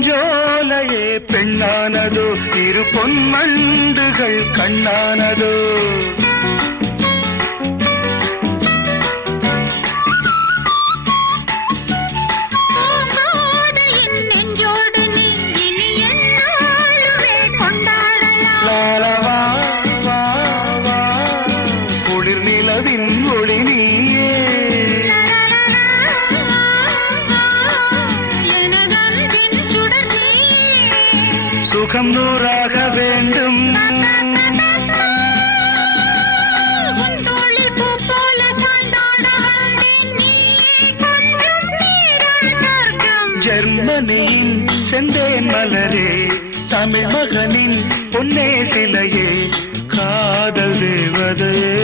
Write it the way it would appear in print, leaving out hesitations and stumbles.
பூஞ்சோலையே பெண்ணானதோ இரு பொன்மண்டுகள் கண்ணானதோ குளிர் நிலவின் ஒளி நீயே சுகம் நூறாக வேண்டும் ஜெர்மனியின் செந்தேன் மலரே தமிழ் மகனின் பொன்னே சிலையே காதல் தேவதையே